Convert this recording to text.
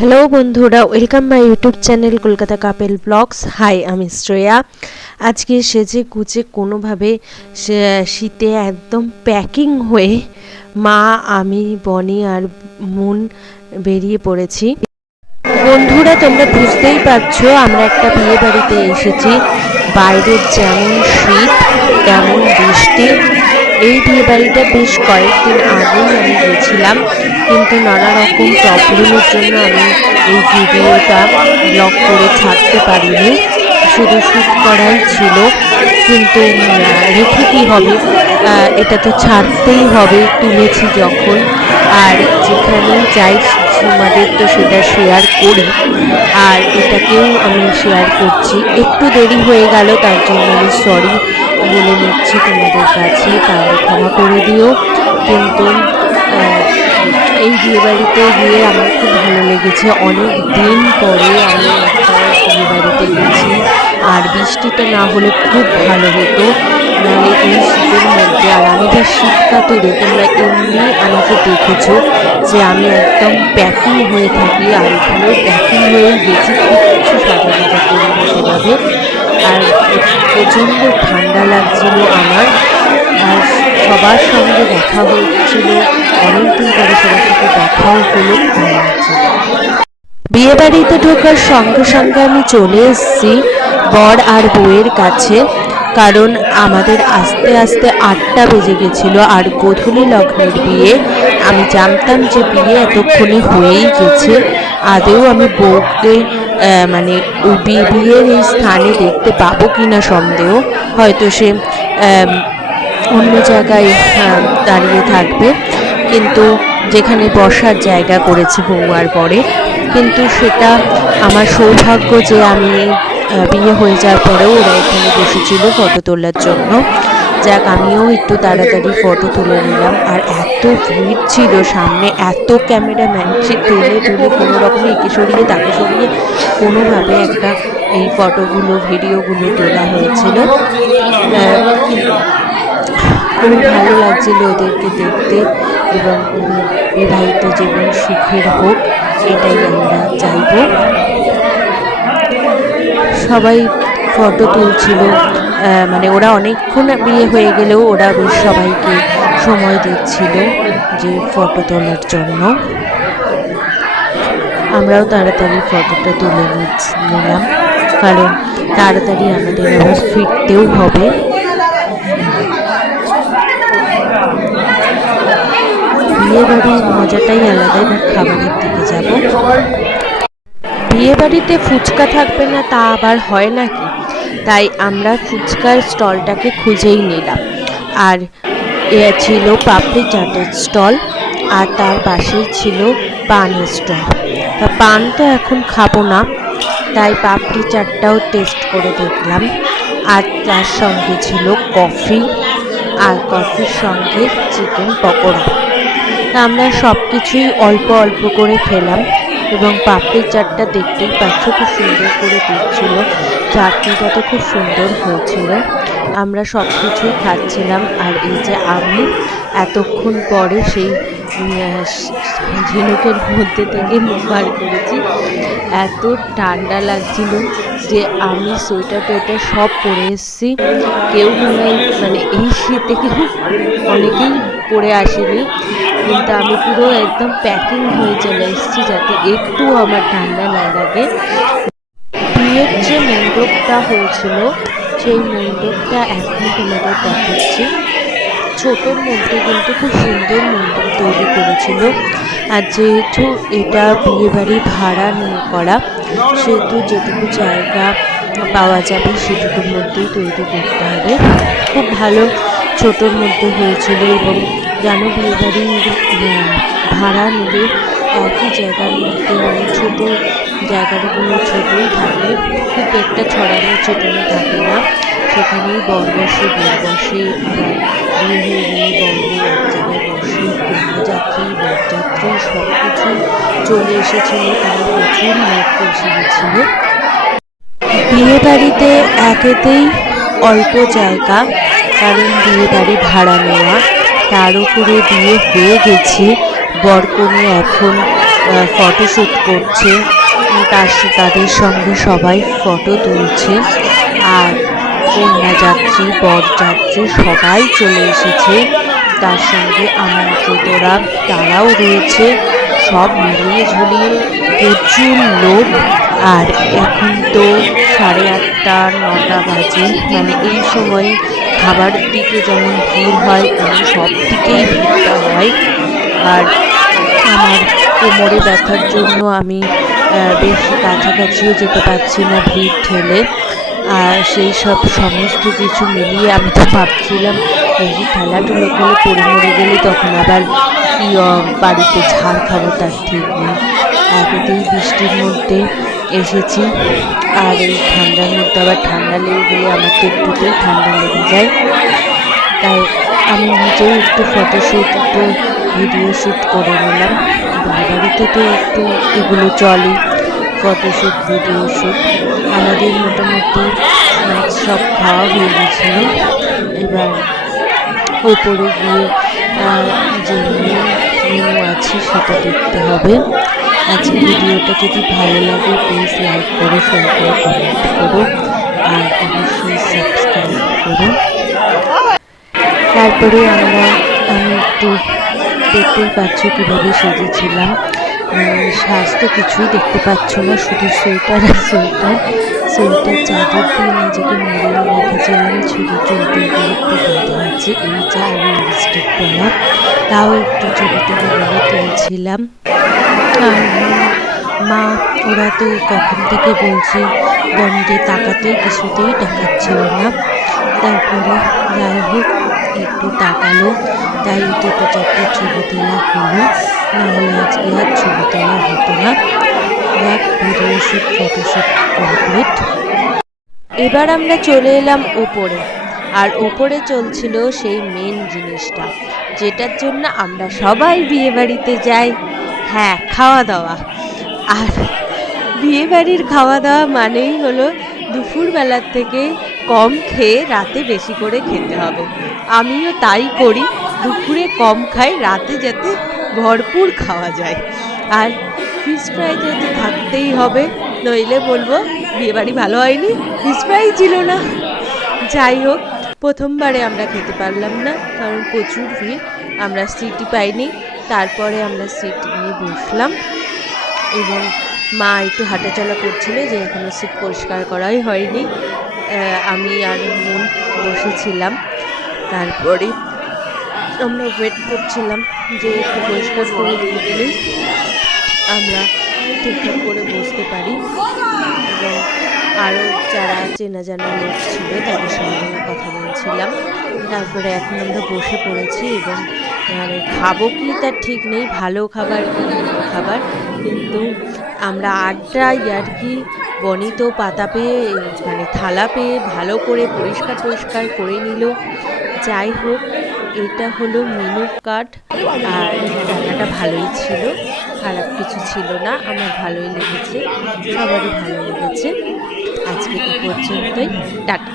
Hello বন্ধুরা welcome my YouTube channel Kolkata couple vlogs hi আমি শ্রেয়া। আজকে সেজে কুচে কোনোভাবে শীতে একদম প্যাকিং হয়ে মা, আমি, বনি আর মুন বেরিয়ে পড়েছি। বন্ধুরা, তোমরা বুঝতেই পারছ, আমরা একটা বিয়ে বাড়িতে এসেছি। বাইরের যেমন শীত, তেমন বৃষ্টি। এই বিয়ে বাড়িটা বেশ কয়েকদিন আগেই আমি গেছিলাম কিন্তু নানা রকম প্রবলেমের জন্য আমি এই ভিডিওটা ব্লগ করে ছাড়তে পারিনি। শুধু শ্যুট করাই ছিল, কিন্তু রেখে কী হবে? এটা তো ছাড়তেই হবে, তুলেছি যখন। আর যেখানে যাই আমাদের তো সেটা শেয়ার করি। আর এটাকেও আমি শেয়ার করছি। একটু দেরি হয়ে গেল, তার জন্য আমি সরি বলে নিচ্ছি তোমাদের কাছে, তাহলে ক্ষমা করে দিও। কিন্তু এই বিয়েবাড়িতে গিয়ে আমার খুব ভালো লেগেছে। অনেক দিন পরে আমি একটা বিয়েবাড়িতে গেছি। আর বৃষ্টিটা না হলে খুব ভালো হতো। নাহলে এই শীতের মধ্যে আর আমি বেশ শীতকাতুরে তোমরা এমনি আমাকে দেখেছ যে আমি একদম প্যাকিং হয়ে থাকি আর এখানেও প্যাকিং হয়ে গেছি। কিচ্ছু সাজা সাজা করিনি সেভাবে। আর প্রচণ্ড ঠান্ডা লাগছিল আমার। আর সবার সঙ্গে দেখা হচ্ছিল। অনেকদিন পরে সবার সাথে দেখাও হলো, ভালো লাগছে বিয়ে বাড়িতে ঢোকার সঙ্গে সঙ্গে আমি চলে এসেছি বর আর বউয়ের কাছে, কারণ আমাদের আস্তে আস্তে আটটা বেজে গেছিল আর গোধূলি লগ্নের বিয়ে। আমি জানতাম যে বিয়ে এতক্ষণে হয়েই গেছে। আদেও আমি বউকে মানে বিয়ের এই স্থানে দেখতে পাবো কিনা সন্দেহ। হয়তো সে অন্য জায়গায় দাঁড়িয়ে থাকবে। কিন্তু যেখানে বসার জায়গা করেছে বউ আর পরে কিন্তু সেটা আমার সৌভাগ্য যে আমি বিয়ে হয়ে যাওয়ার পরেও ওরা এখানে বসেছিল ফটো তোলার জন্য। যাক, আমিও একটু তাড়াতাড়ি ফটো তুলে নিলাম। আর এত ভিড় ছিল সামনে, এত ক্যামেরাম্যান সে তুলে তুলে কোনো রকমে একে সরিয়ে তাকে সরিয়ে কোনোভাবে একটা এই ফটোগুলো ভিডিওগুলো তোলা হয়েছিল। আহ, কিন্তু খুব ভালো লাগছিল ওদেরকে দেখতে এবং ওদের বিবাহিত জীবন সুখের হোক এটাই আমরা চাইব। সবাই ফটো তুলছিল মানে ওরা অনেকক্ষণ বিয়ে হয়ে গেলেও ওরা সবাইকে সময় দিচ্ছিল যে ফটো তোলার জন্য। আমরাও তাড়াতাড়ি ফটোটা তুলে নিচ্ছ- নিলাম কারণ তাড়াতাড়ি আমাদের আবার ফিরতেও হবে। বিয়ে বাড়ির মজাটাই আলাদা এবার খাবারের দিকে যাব। বিয়ে বাড়িতে ফুচকা থাকবে না, তা আবার হয় নাকি? তাই আমরা ফুচকার স্টলটাকে খুঁজেই নিলাম। আর এ ছিল পাপড়ি চাটের স্টল, আর তার পাশেই ছিল পানের স্টল। তা পান তো এখন খাব না, তাই পাপড়ি চাটটাও টেস্ট করে দেখলাম। আর তার সঙ্গে ছিল কফি, আর কফির সঙ্গে চিকেন পকোড়া। আমরা সব কিছুই অল্প অল্প করে খেলাম এবং পাপড়ি চাটটা দেখতেই পাচ্ছ খুব সুন্দর করে দিচ্ছিল। চাটনিটা তো খুব সুন্দর হয়েছিল। আমরা সব কিছুই খাচ্ছিলাম আর এই যে আমি এতক্ষণ পরে সেই ঝিনুকের মধ্যে থেকে মুখ বার করেছি। এত ঠান্ডা লাগছিল যে আমি সোয়েটার টোয়েটার সব পরে এসেছি। কেউ মানে এই শীতে কেউ অনেকেই পরে আসিনি। কিন্তু আমি পুরো একদম প্যাকিং হয়ে চলে এসেছি যাতে একটু আমার ঠান্ডা না লাগে। বিয়ের যে মণ্ডপটা হয়েছিল, সেই মণ্ডপটা এখন তোমাদের দেখাচ্ছি। ছোটোর মধ্যে কিন্তু খুব সুন্দর মণ্ডপ তৈরি করেছিল। আর যেহেতু এটা বিয়েবাড়ি ভাড়া নিয়ে করা, সেহেতু যেটুকু জায়গা পাওয়া যাবে সেটুকুর মধ্যেই তৈরি করতে হবে। খুব ভালো ছোটোর মধ্যে হয়েছিল এবং জানো বিয়েবাড়ির ভাড়া নিলে একই জায়গার মধ্যে মানে ছোটো জায়গাগুলো ছোটোই থাকে খুব একটা ছড়ানো ছোটানো থাকে না। সেখানেই বর বসে বর বসে আবার বিয়ে হয়ে বর এক জায়গায় বসে কন্যাযাত্রী বরযাত্রী সব কিছু চলে এসেছিল, তারা প্রচুর লোক এসে গেছিল। বিয়ে বাড়িতে একেতেই অল্প জায়গা কারণ বিয়ে বাড়ি ভাড়া নেওয়া, তার উপরে বিয়ে হয়ে গেছে। বরকনে এখন ফটোশ্যুট করছে। তার তাদের সঙ্গে সবাই ফটো তুলছে। আর কন্যা যাত্রী বর যাত্রী সবাই চলে এসেছে। তার সঙ্গে আমন্ত্রিতরা তারাও রয়েছে। সব মিলিয়ে ঝুলিয়ে প্রচুর লোক। আর এখন তো সাড়ে আটটা, নটা বাজে। মানে এই সময় খাবার দিকে যেমন ভিড় হয় তেমন সব দিকেই ভিড়টা হয়। আর আমার কোমরে ব্যথার জন্য আমি বেশি কাছাকাছিও যেতে পারছি না ভিড় ঠেলে। আর সেই সব সমস্ত কিছু মিলিয়ে আমি তো ভাবছিলাম বেশি ঠেলাঠুলো করে পড়ে মরে গেলে তখন আবার কি বাড়িতে ঝাড় খাব তার ঠিক নেই। একেতেই বৃষ্টির মধ্যে এসেছি। আর এই ঠান্ডার মধ্যে আবার ঠান্ডা লেগে গেলে আমার তো একটুতেই ঠান্ডা লেগে যায়। তাই আমি নিজেও একটু ফটোশ্যুট একটু ভিডিও শ্যুট করে নিলাম। বাড়িতে তো একটু এগুলো চলে ফটোশ্যুট ভিডিও শ্যুট আমাদের মোটামুটি স্ন্যাক্স সব খাওয়া হয়ে গেছিল। এবার ওপরে গিয়ে যে মেনু আছে সেটা দেখতে হবে। আজকে ভিডিওটা যদি ভালো লাগে প্লিজ লাইক করো শেয়ার করো কমেন্ট করো, আর অবশ্যই সাবস্ক্রাইব করো। তারপরে আমরা, আমি একটু দেখতেই পাচ্ছ কীভাবে সেজেছিলাম। মানে স্বাস্থ্য কিছুই দেখতে পাচ্ছ না, শুধু সোয়েটার আর সোয়েটার। সোয়েটার, চাদর দিয়ে নিজেকে মেরে রেখেছিলাম ছোটো চুলটি একটু বাঁধা আছে, এই যা আমি লিপস্টিক পরা, তাও একটু ছবি তুলছিলাম। মা, ওরা তো কখন থেকে বলছে বনিরে তাকাতে কিছুতেই তাকাচ্ছিল না। তারপরে যাই হোক, একটু তাকালো। তাই দুটো চারটে ছবি তোলা হলো। নাহলে আজকে আর ছবি তোলা হতো না। দেখ ভিডিও শ্যুট ফটোশ্যুট কমপ্লিট এবার আমরা চলে এলাম ওপরে। আর ওপরে চলছিল সেই মেন জিনিসটা, যেটার জন্য আমরা সবাই বিয়ে বাড়িতে যাই। হ্যাঁ খাওয়া দাওয়া আর বিয়ে বাড়ির খাওয়া দাওয়া মানেই হলো দুপুরবেলার থেকে কম খেয়ে রাতে বেশি করে খেতে হবে। আমিও তাই করি, দুপুরে কম খাই, রাতে যাতে ভরপুর খাওয়া যায়। আর ফিশ ফ্রাই যেহেতু থাকতেই হবে, নইলে বলব বিয়েবাড়ি ভালো হয়নি ফিশ ফ্রাই ছিল না। যাই হোক, প্রথমবারে আমরা খেতে পারলাম না, কারণ প্রচুর ভিড়, আমরা সিটি পাইনি। তারপরে আমরা সিট নিয়ে বসলাম এবং মা একটু হাঁটাচলা করছিল যে এখনও সিট পরিষ্কার করাই হয়নি। আমি আর বোন বসেছিলাম। তারপরে আমরা ওয়েট করছিলাম যে একটু পরিষ্কার করে দিয়ে আমরা ঠিকঠাক করে বসতে পারি। এবং আরও যারা চেনা জানা লোক ছিল তাদের সঙ্গে কথা বলছিলাম। তারপরে এখন আমরা বসে পড়েছি এবং মানে খাব কি তার ঠিক নেই, ভালো খাবার কি খাবার? কিন্তু আমরা আড্ডা ইয়ার্কি বনিত পাতা পেয়ে মানে থালা পেয়ে ভালো করে পরিষ্কার পরিষ্কার করে নিল। যাই হোক, এটা হলো মেনু কার্ড আর রান্নাটা ভালোই ছিল, খারাপ কিছু ছিল না, আমার ভালোই লেগেছে, সবারই ভালো লেগেছে। আজকে পর্যন্তই, টাটা।